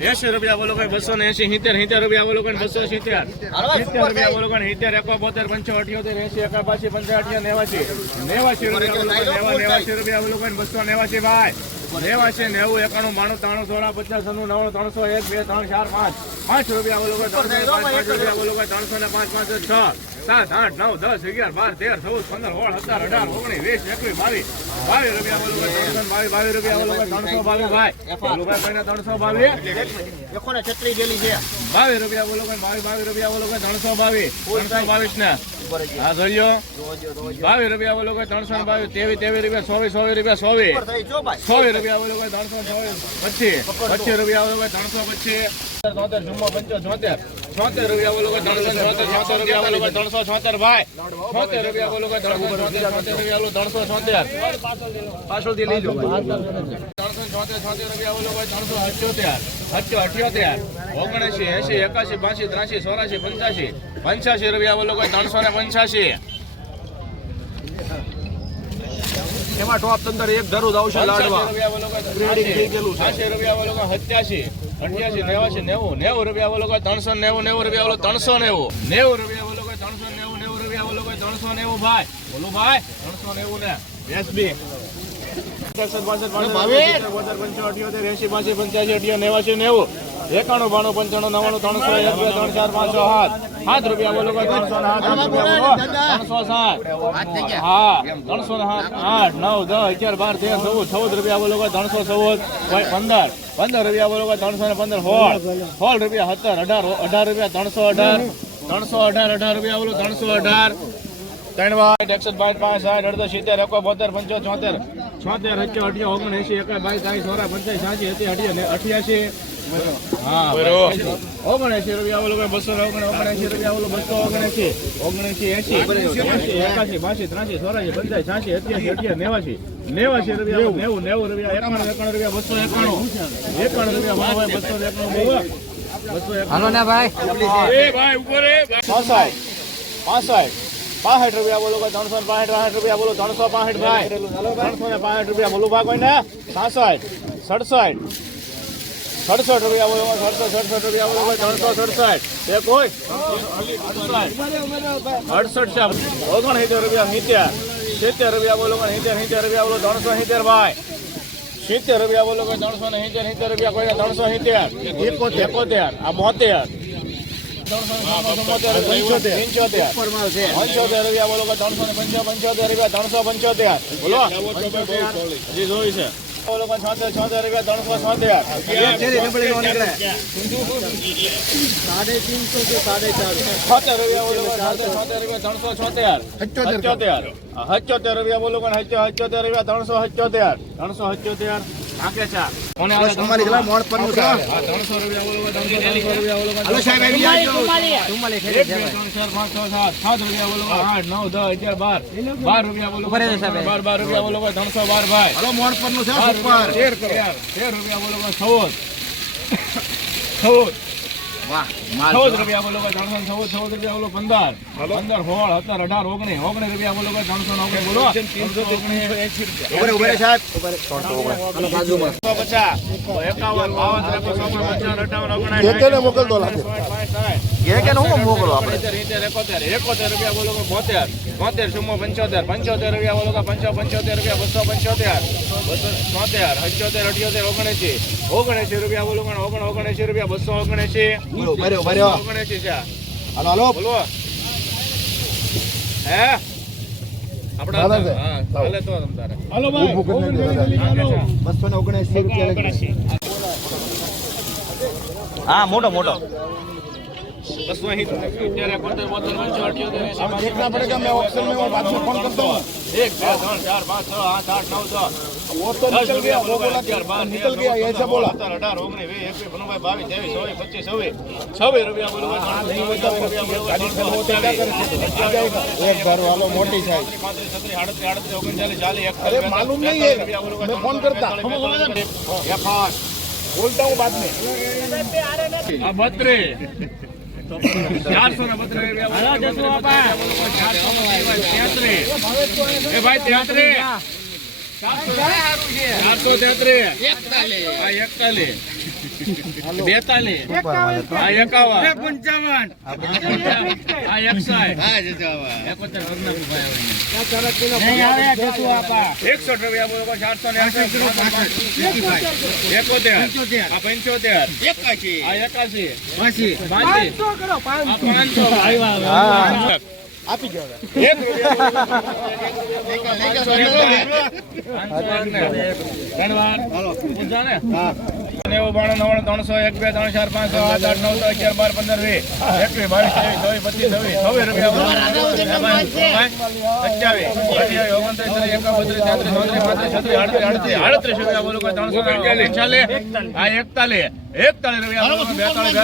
એસી રૂપિયા બોલો કઈ બસો ને એસી સિત્તેર સિત્તેર રૂપિયા બોલો કઈ બસો સિત્તેર. સિત્તેર રૂપિયા બોલો કઈ સિત્તેર એકો બોતેર પંચો અઠ્યોતેર એસી એકાબાસી પંચાઠી નેવાસી નેવાસી રૂપિયા નેવાસી રૂપિયા બોલો કઈ બસો નેવાસી ભાઈ. નેવાસી નેવું, એકાણું, બાણું, ત્રાણું, સોળા, પચાસ નવ્વાણું, ત્રણસો એક, બે, ત્રણ, ચાર, પાંચ. પાંચ રૂપિયા બોલો ને રૂપિયા ત્રણસો ને પાંચ પાંચ, છ, સાત, આઠ, નવ, દસ, અગિયાર, બાર, તેર, ચૌદ, પંદર, સોળ, સત્તર, અઢાર, ઓગણીસ, વીસ, એકવીસ, બાવીસ. બાવીસ રૂપિયા બોલો ત્રણસો ને બાવીસ બાવીસ રૂપિયા બોલો ત્રણસો બાવીસ, ભાઈ. ત્રણસો બાવીસ. છત્રી છત્રીસ છે. બાવીસ રૂપિયા બોલો કોઈ બાવીસ બાવીસ રૂપિયા બોલો કઈ ત્રણસો બાવીસ ત્રણસો બાવીસ ને. હા લો. બાવીસ રૂપિયા બોલો કઈ ત્રણસો બાવીસ તેવી તેવી રૂપિયા ચોવીસ સોવી રૂપિયા ભાઈ. ચોવીસ રૂપિયા બોલો કોઈ ત્રણસો ચોવીસ પચીસ. પચીસ રૂપિયા બોલો કઈ ત્રણસો પચીસ. ચોતેર જુમ્મો પંચો ચોતેર છોતેર રૂપિયા બોલો કઈ ત્રણસો છોતેર છોતેર રૂપિયા બોલો કઈ ત્રણસો છોતેર ભાઈ. છોતેર રૂપિયા બોલો કઈ ત્રણસો છોતેર છોતેર રૂપિયા ત્રણસો છોતેર. પાછળથી લઈ લો. ત્રણસો છોતેર છોતેર રૂપિયા બોલો કઈ ત્રણસો અઠ્યોતેર અઠ્યોતેર ઓગણસી એસી એકાસી બાસી ત્રાસી ચોરાસી પંચ્યાસી પંચ્યાસી રૂપિયા બોલો કઈ ત્રણસો ને પંચ્યાસી એમાં ટોપ અંદર એક ધરું આવશે લાડવા. રૂપિયા સત્યાસી અઠ્યાસી નેવાસી નેવું નેવું રૂપિયા બોલો ત્રણસો નેવું નેવું રૂપિયા બોલો ત્રણસો નેવું નેવું રૂપિયા બોલો ત્રણસો નેવું નેવું રૂપિયા કે ત્રણસો નેવું ભાઈ બોલો ભાઈ ત્રણસો નેવું ને. એસબી એકાણું બાણું પંચાણું નવાણું ત્રણસો એક બે ત્રણ ચાર પાંચ છ સાત. સાત રૂપિયા બોલો ત્રણસો સાત. હા ત્રણસો ને સાત આઠ નવ દસ અગિયાર બાર તેર ચૌદ ચૌદ રૂપિયા બોલો ત્રણસો ચૌદ. પંદર. પંદર રૂપિયા બોલો ત્રણસો ને પંદર હોળ. સોળ રૂપિયા સત્તર અઢાર અઢાર રૂપિયા ત્રણસો અઢાર. ત્રણસો અઢાર અઢાર રૂપિયા બોલો ત્રણસો અઢાર. ત્રણ વાર એકસો બાવીસ પાંચ સાઠ અડધો સિત્તેર એકો બોતેર પંચો છોતેર છોતેર અઠ્યો અઠ્યો ઓગણએસી એક બાવીસ ત્રીસ સોરા પંચાસ સાંસી હતી અઠ્યો ને અઠ્યાસી હા ઓગણએસી રૂપિયા બોલો બસો ઓગણ ઓગણએસી રૂપિયા ઓલો બસો ઓગણએસી ઓગણએસી એસી એકાસી બાસી ત્રાસી ચોરાસી પંચાસ સાંસી અત્યાસી અઠ્યા નેવાસી નેવાસી રૂપિયા નેવું નેવું રૂપિયા એકાણું એકાણું રૂપિયા બસો એકાણું એકાણું રૂપિયા બસો એકાણું બસો એકાણું હાલો ને ભાઈ. એ ભાઈ પાંચ સાહેબ પાંચ પાસઠ પાસઠ રૂપિયા બોલો કોઈ ત્રણસો પાસઠ પાસઠ રૂપિયા બોલો ત્રણસો પાસઠ ભાઈ. ત્રણસો ને પાસઠ રૂપિયા બોલું ભાઈ કોઈને? સાસઠ, સડસઠ સડસઠ રૂપિયા બોલો સડસો સડસઠ રૂપિયા બોલો ત્રણસો, સડસઠ. એ કોઈ? અડસઠ છે ઓગણસિત્તેર રૂપિયા, સિત્તેર. સિત્તેર રૂપિયા બોલો કોઈ, સિત્તેર સિત્તેર રૂપિયા બોલો ત્રણસો સિત્તેર ભાઈ. સિત્તેર રૂપિયા બોલો કોઈ, ત્રણસો ને સિત્તેર સિત્તેર રૂપિયા કોઈને? ત્રણસો સિત્તેર. એકોતેર એકોતેર. આ બોતેર. પંચોતેર રૂપિયા બોલો ત્રણસો ને પંચો પંચોતેર રૂપિયા ત્રણસો પંચોતેર. બોલો. જી છે. બોલો કે છોતેર છોતેર રૂપિયા ત્રણસો છોતેર. છોતેર રૂપિયા બોલો છોતેર રૂપિયા ત્રણસો છોતેર. હચોતેર હચોતેર રૂપિયા બોલો કે હચોતેર રૂપિયા ત્રણસો હચોતેર ત્રણસો હચોતેર આંકે ચાર. કોને આવે તમારી જલા મોણ પરનું હા, ત્રણસો રૂપિયા બોલો કે ત્રણસો ત્રણસો રૂપિયા બોલો હાલો સાહેબ આવી જાજો એક, બે, ત્રણ, ચાર, પાંચ, છ, સાત. સાત રૂપિયા બોલો કે આઠ, નવ, દસ, અગિયાર, બાર. બાર રૂપિયા બોલો ઉપર સાહેબ. બાર, બાર રૂપિયા બોલો કે ત્રણસો બાર ભાઈ. હાલો મોણ પરનું છે બાર ઉપર રૂપિયા, તેર કરોડ. તેર રૂપિયા બોલો કે ચૌદ. ચૌદ. વાહ માલ ચૌદ રૂપિયા બોલો કે ત્રણસો ચૌદ, ચૌદ રૂપિયા બોલો પંદર. પંદર, સોળ, સત્તર, અઢાર, ઓગણીસ. ઓગણીસ રૂપિયા બોલો કે ત્રણસો ઓગણીસ બોલો. ત્રણસો ઓગણીસ. મોકલતો મોકલો એકોતેર, રૂપિયા બોલો બોતેર, બોતેર, ચુમ્મો, પંચોતેર, પંચોતેર રૂપિયા બોલો પંચો, પંચોતેર રૂપિયા, બસો પંચોતેર, બસો છોતેર, અઠ્યોતેર, અઠ્યોતેર, ઓગણસી ઓગણસી રૂપિયા બોલો ઓગણ, ઓગણસી રૂપિયા, બસો હાલો હાલો બોલો. હે? આપડા ચાલે છે? હા, ચાલે તો તમ તારે. ઊભું કરી નાખજો દાદા. બસો ને ઓગણએંસી રૂપિયા લખી હા મોટો મોટો બસો અત્યારે એકોતેર બોતેર પંચો અઠ્યોતેર એક બે ત્રણ ચાર પાંચ છ આઠ આઠ નવ દસ બોલતા હું બાદ મેં બત્રીસ ચારસો ને બત્રીસ ચારસો તેત્રીસ. એ ભાઈ તેત્રીસ. ચારસો તેત્રીસ. હા, એકતાલીસ બેતાલીસ. એકાવન. પંચાવન. બોલો ચારસો ને એકોતેર. પંચોતેર. આ એકાશી. બાસી. પાંચસો આપી ગયો નેવું, બાણું, નવ્વાણું, ત્રણસો, એક, બે, ત્રણ, ચાર, પાંચ, સાત, આઠ, નવ, દસ, અગિયાર, બાર, પંદર, વીસ, એકવીસ, બાવીસ, ત્રેવીસ, ચોવીસ, પચીસ, છવ્વીસ, છવ્વીસ રૂપિયા. અઠ્યાવીસ, અઠ્યાવીસ, ઓગણત્રીસ, ત્રીસ, એકાવન, બત્રીસ, તેત્રીસ, ચોત્રીસ, પાંત્રીસ, છત્રીસ, આડત્રીસ, આડત્રીસ, આડત્રીસ રૂપિયા બોલો કોઈ ત્રણસો એકતાલીસ, આ એકતાલીસ એકતાલીસ રૂપિયા બેતાલીસ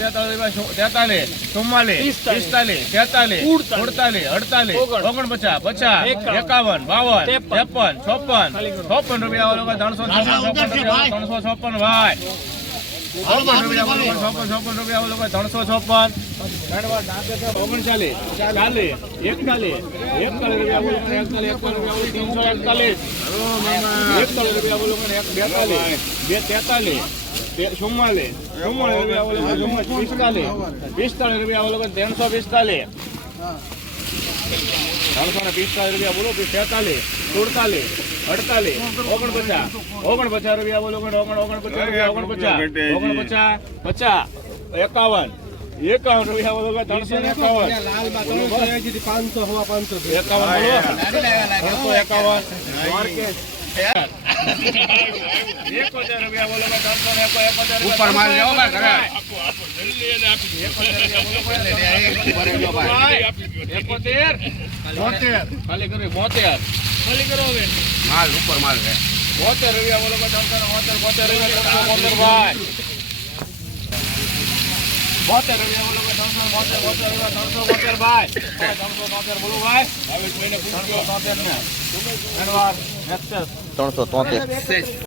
બેતાલીસ તેતાલીસ ચુમ્માલીસ પિસ્તાલીસ તેતાલીસ ઉડતાલીસ અડતાલીસ ઓગણપચાસ પચાસ એકાવન બાવન ત્રેપન છપ્પન છપ્પન રૂપિયા ત્રણસો ત્રણસો છપ્પન ભાઈ. ત્રણસો છપ્પન ઓગણચાલીસ ચાલીસ એકતાલીસ ત્રણસો રૂપિયા બે તેતાલીસ ચુમ્માલીસ ચુમ્માલીસ રૂપિયા બોલો મને ચુમ્માલીસ પિસ્તાલીસ પિસ્તાલીસ રૂપિયા બોલો મને ત્રણસો પિસ્તાલીસ ત્રણસો ને પિસ્તાલીસ રૂપિયા બોલો તેતાલીસ સુડતાલીસ અડતાલીસ ઓગણપચાસ ઓગણપચાસ રૂપિયા બોલો મને ઓગણ ઓગણપચાસ રૂપિયા ઓગણપચાસ ઓગણપચાસ પચાસ એકાવન એકાવન રૂપિયા બોલો મને ત્રણસો ને એકાવન પાંચસો હવા પાંચસો એકાવન બોલો ત્રણસો એકાવન ઉપર માલ લેવો ભાઈ, ઘરે. એકોતેર. ખાલી કરો બોતેર. ખાલી કરો હવે. માલ ઉપર માલ રે બોતેર રૂપિયા બોલો બોતેર બોતેર રૂપિયા બોતેર રૂપિયા બોલો બોતેર બોતેર ત્રણસો બોતેર ભાઈ. ત્રણસો બોતેર બોલો ભાઈ. ત્રણસો બોતેર ને ધન્યવાદ. ત્રણસો તોતેર.